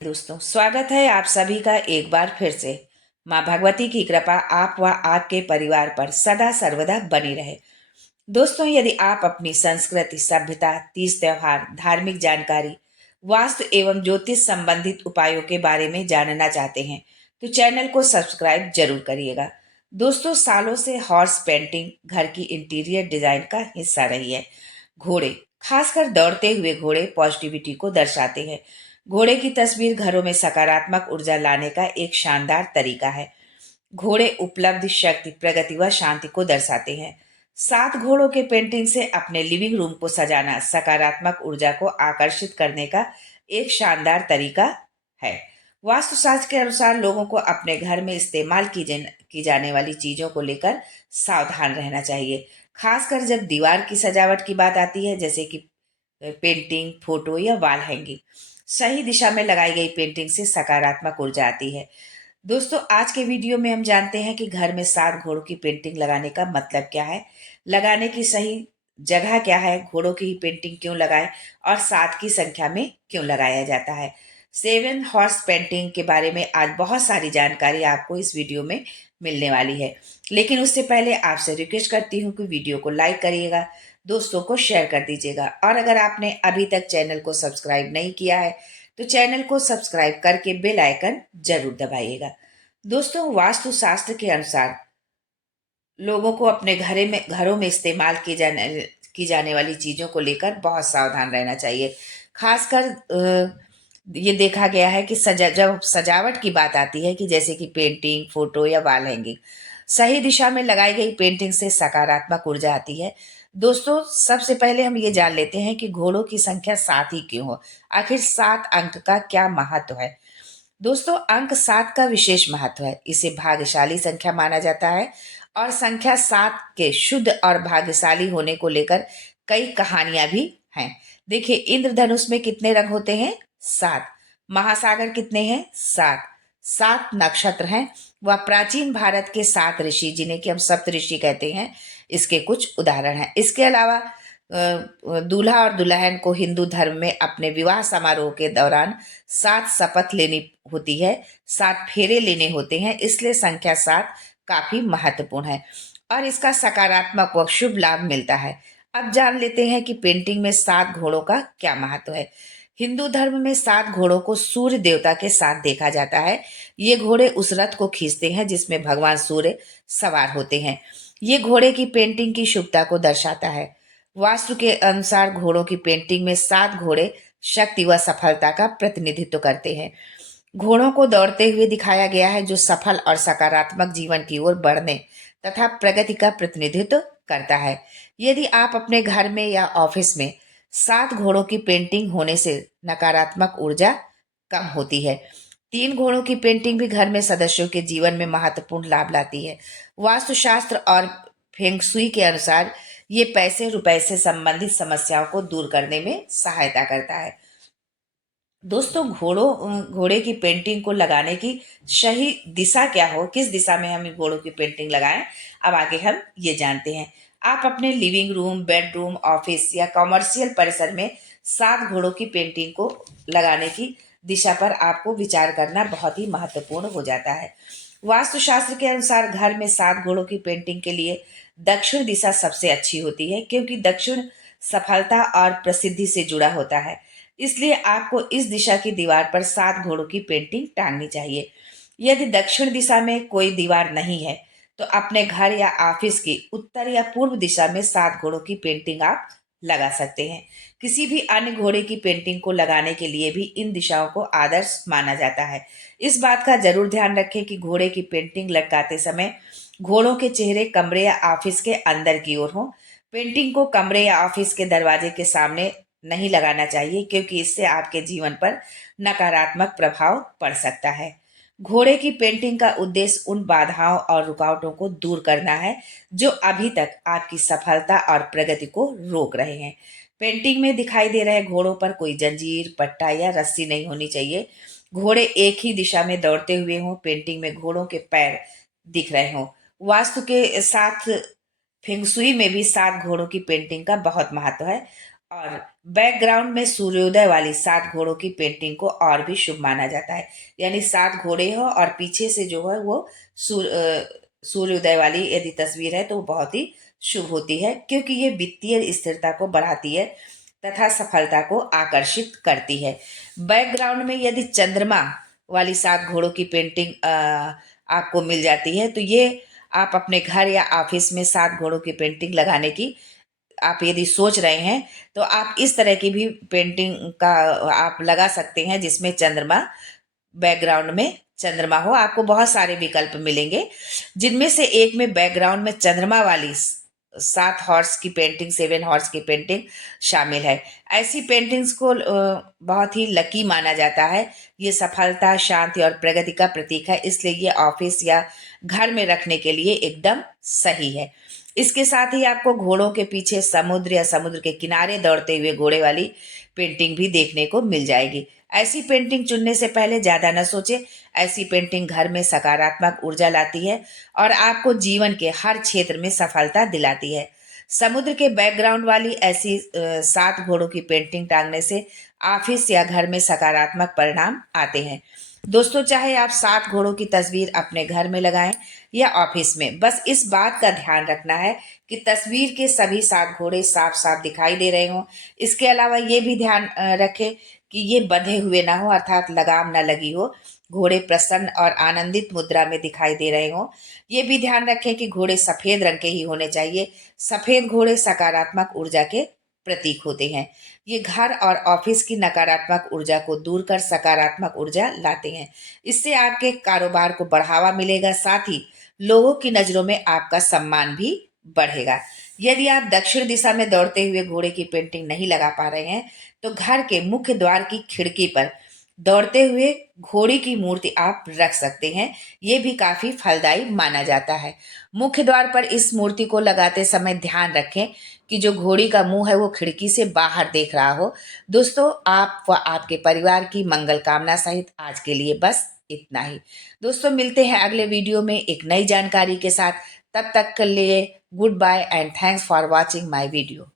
दोस्तों, स्वागत है आप सभी का एक बार फिर से। माँ भगवती की कृपा आप व आपके परिवार पर सदा सर्वदा बनी रहे। दोस्तों, यदि आप अपनी संस्कृति, सभ्यता, तीज त्योहार, धार्मिक जानकारी, वास्तु एवं ज्योतिष संबंधित उपायों के बारे में जानना चाहते हैं तो चैनल को सब्सक्राइब जरूर करिएगा। दोस्तों, सालों से हॉर्स पेंटिंग घर की इंटीरियर डिजाइन का हिस्सा रही है। घोड़े, खासकर दौड़ते हुए घोड़े, पॉजिटिविटी को दर्शाते हैं। घोड़े की तस्वीर घरों में सकारात्मक ऊर्जा लाने का एक शानदार तरीका है। घोड़े उपलब्धि, शक्ति, प्रगति व शांति को दर्शाते हैं। 7 घोड़ों के पेंटिंग से अपने लिविंग रूम को सजाना सकारात्मक ऊर्जा को आकर्षित करने का एक शानदार तरीका है। वास्तुशास्त्र के अनुसार लोगों को अपने घर में इस्तेमाल की जाने वाली चीजों को लेकर सावधान रहना चाहिए। खासकर जब दीवार की सजावट की बात आती है, जैसे कि पेंटिंग, फोटो या वॉल हैंगिंग। सही दिशा में लगाई गई पेंटिंग से सकारात्मक ऊर्जा आती है। दोस्तों, आज के वीडियो में हम जानते हैं कि घर में 7 घोड़ों की पेंटिंग लगाने का मतलब क्या है, लगाने की सही जगह क्या है, घोड़ों की पेंटिंग क्यों लगाएं और 7 की संख्या में क्यों लगाया जाता है। 7 हॉर्स पेंटिंग के बारे में आज बहुत सारी जानकारी आपको इस वीडियो में मिलने वाली है। लेकिन उससे पहले आपसे रिक्वेस्ट करती हूँ कि वीडियो को लाइक करिएगा, दोस्तों को शेयर कर दीजिएगा, और अगर आपने अभी तक चैनल को सब्सक्राइब नहीं किया है तो चैनल को सब्सक्राइब करके बेल आइकन जरूर दबाइएगा। दोस्तों, वास्तु शास्त्र के अनुसार लोगों को अपने घरों में इस्तेमाल की जाने वाली चीजों को लेकर बहुत सावधान रहना चाहिए। खासकर ये देखा गया है कि जब सजावट की बात आती है, कि जैसे कि पेंटिंग, फोटो या वॉल हैंगिंग, सही दिशा में लगाई गई पेंटिंग से सकारात्मक ऊर्जा आती है। दोस्तों, सबसे पहले हम ये जान लेते हैं कि घोड़ों की संख्या 7 ही क्यों हो। आखिर 7 अंक का क्या महत्व है। दोस्तों, अंक 7 का विशेष महत्व है। इसे भाग्यशाली संख्या माना जाता है और संख्या 7 के शुद्ध और भाग्यशाली होने को लेकर कई कहानियां भी हैं। देखिए, इंद्रधनुष में कितने रंग होते हैं? 7। महासागर कितने हैं? 7। 7 नक्षत्र हैं। वह प्राचीन भारत के 7 ऋषि, जिन्हें कि हम सप्त ऋषि कहते हैं, इसके कुछ उदाहरण हैं। इसके अलावा दूल्हा और दुल्हन को हिंदू धर्म में अपने विवाह समारोह के दौरान 7 शपथ लेनी होती है, 7 फेरे लेने होते हैं। इसलिए संख्या 7 काफी महत्वपूर्ण है और इसका सकारात्मक व शुभ लाभ मिलता है। अब जान लेते हैं कि पेंटिंग में 7 घोड़ों का क्या महत्व है। हिंदू धर्म में 7 घोड़ों को सूर्य देवता के साथ देखा जाता है। ये घोड़े उस रथ को खींचते हैं जिसमें भगवान सूर्य सवार होते हैं। ये घोड़े की पेंटिंग की शुभता को दर्शाता है। वास्तु के अनुसार घोड़ों की पेंटिंग में 7 घोड़े शक्ति व सफलता का प्रतिनिधित्व करते हैं। घोड़ों को दौड़ते हुए दिखाया गया है, जो सफल और सकारात्मक जीवन की ओर बढ़ने तथा प्रगति का प्रतिनिधित्व करता है। यदि आप अपने घर में या ऑफिस में 7 घोड़ों की पेंटिंग होने से नकारात्मक ऊर्जा कम होती है। 3 घोड़ों की पेंटिंग भी घर में सदस्यों के जीवन में महत्वपूर्ण लाभ लाती है। वास्तुशास्त्र और फेंगशुई के अनुसार ये पैसे रुपए से संबंधित समस्याओं को दूर करने में सहायता करता है। दोस्तों, घोड़े की पेंटिंग को लगाने की सही दिशा क्या हो, किस दिशा में हम घोड़ों की पेंटिंग लगाएं, अब आगे हम ये जानते हैं। आप अपने लिविंग रूम, बेडरूम, ऑफिस या कमर्शियल परिसर में 7 घोड़ों की पेंटिंग को लगाने की दिशा पर आपको विचार करना बहुत ही महत्वपूर्ण हो जाता है। वास्तुशास्त्र के अनुसार घर में 7 घोड़ों की पेंटिंग के लिए दक्षिण दिशा सबसे अच्छी होती है, क्योंकि दक्षिण सफलता और प्रसिद्धि से जुड़ा होता है। इसलिए आपको इस दिशा की दीवार पर 7 घोड़ों की पेंटिंग टांगनी चाहिए। यदि दक्षिण दिशा में कोई दीवार नहीं है तो अपने घर या ऑफिस की उत्तर या पूर्व दिशा में 7 घोड़ों की पेंटिंग आप लगा सकते हैं। किसी भी अन्य घोड़े की पेंटिंग को लगाने के लिए भी इन दिशाओं को आदर्श माना जाता है। इस बात का जरूर ध्यान रखें कि घोड़े की पेंटिंग लटकाते समय घोड़ों के चेहरे कमरे या ऑफिस के अंदर की ओर हो। पेंटिंग को कमरे या ऑफिस के दरवाजे के सामने नहीं लगाना चाहिए, क्योंकि इससे आपके जीवन पर नकारात्मक प्रभाव पड़ सकता है। घोड़े की पेंटिंग का उद्देश्य उन बाधाओं और रुकावटों को दूर करना है जो अभी तक आपकी सफलता और प्रगति को रोक रहे हैं। पेंटिंग में दिखाई दे रहे घोड़ों पर कोई जंजीर, पट्टा या रस्सी नहीं होनी चाहिए। घोड़े एक ही दिशा में दौड़ते हुए हों, पेंटिंग में घोड़ों के पैर दिख रहे हों। वास्तु के साथ फेंगसुई में भी 7 घोड़ों की पेंटिंग का बहुत महत्व है और बैकग्राउंड में सूर्योदय वाली 7 घोड़ों की पेंटिंग को और भी शुभ माना जाता है। यानी 7 घोड़े हो और पीछे से जो है वो सूर्योदय वाली यदि तस्वीर है तो वो बहुत ही शुभ होती है, क्योंकि ये वित्तीय स्थिरता को बढ़ाती है तथा सफलता को आकर्षित करती है। बैकग्राउंड में यदि चंद्रमा वाली 7 घोड़ों की पेंटिंग आपको मिल जाती है तो ये आप अपने घर या ऑफिस में 7 घोड़ों की पेंटिंग लगाने की आप यदि सोच रहे हैं तो आप इस तरह की भी पेंटिंग का आप लगा सकते हैं, जिसमें चंद्रमा, बैकग्राउंड में चंद्रमा हो। आपको बहुत सारे विकल्प मिलेंगे, जिनमें से एक में बैकग्राउंड में चंद्रमा वाली 7 हॉर्स की पेंटिंग, 7 हॉर्स की पेंटिंग शामिल है। ऐसी पेंटिंग्स को बहुत ही लकी माना जाता है। ये सफलता, शांति और प्रगति का प्रतीक है, इसलिए ये ऑफिस या घर में रखने के लिए एकदम सही है। इसके साथ ही आपको घोड़ों के पीछे समुद्र या समुद्र के किनारे दौड़ते हुए घोड़े वाली पेंटिंग भी देखने को मिल जाएगी। ऐसी पेंटिंग चुनने से पहले ज्यादा न सोचे। ऐसी पेंटिंग घर में सकारात्मक ऊर्जा लाती है और आपको जीवन के हर क्षेत्र में सफलता दिलाती है। समुद्र के बैकग्राउंड वाली ऐसी 7 घोड़ों की पेंटिंग टांगने से ऑफिस या घर में सकारात्मक परिणाम आते हैं। दोस्तों, चाहे आप 7 घोड़ों की तस्वीर अपने घर में लगाएं या ऑफिस में, बस इस बात का ध्यान रखना है कि तस्वीर के सभी 7 घोड़े साफ साफ दिखाई दे रहे हों। इसके अलावा ये भी ध्यान रखें कि ये बंधे हुए ना हो, अर्थात लगाम ना लगी हो। घोड़े प्रसन्न और आनंदित मुद्रा में दिखाई दे रहे हों। ये भी ध्यान रखें कि घोड़े सफेद रंग के ही होने चाहिए। सफेद घोड़े सकारात्मक ऊर्जा के प्रतीक होते हैं। ये घर और ऑफिस की नकारात्मक ऊर्जा को दूर कर सकारात्मक ऊर्जा लाते हैं। इससे आपके कारोबार को बढ़ावा मिलेगा, साथ ही लोगों की नजरों में आपका सम्मान भी बढ़ेगा। यदि आप दक्षिण दिशा में दौड़ते हुए घोड़े की पेंटिंग नहीं लगा पा रहे हैं तो घर के मुख्य द्वार की खिड़की पर दौड़ते हुए घोड़ी की मूर्ति आप रख सकते हैं। ये भी काफी फलदायी माना जाता है। मुख्य द्वार पर इस मूर्ति को लगाते समय ध्यान रखें कि जो घोड़ी का मुंह है वो खिड़की से बाहर देख रहा हो। दोस्तों, आप व आपके परिवार की मंगल कामना सहित आज के लिए बस इतना ही। दोस्तों, मिलते हैं अगले वीडियो में एक नई जानकारी के साथ। तब तक के लिए goodbye and thanks for watching my video.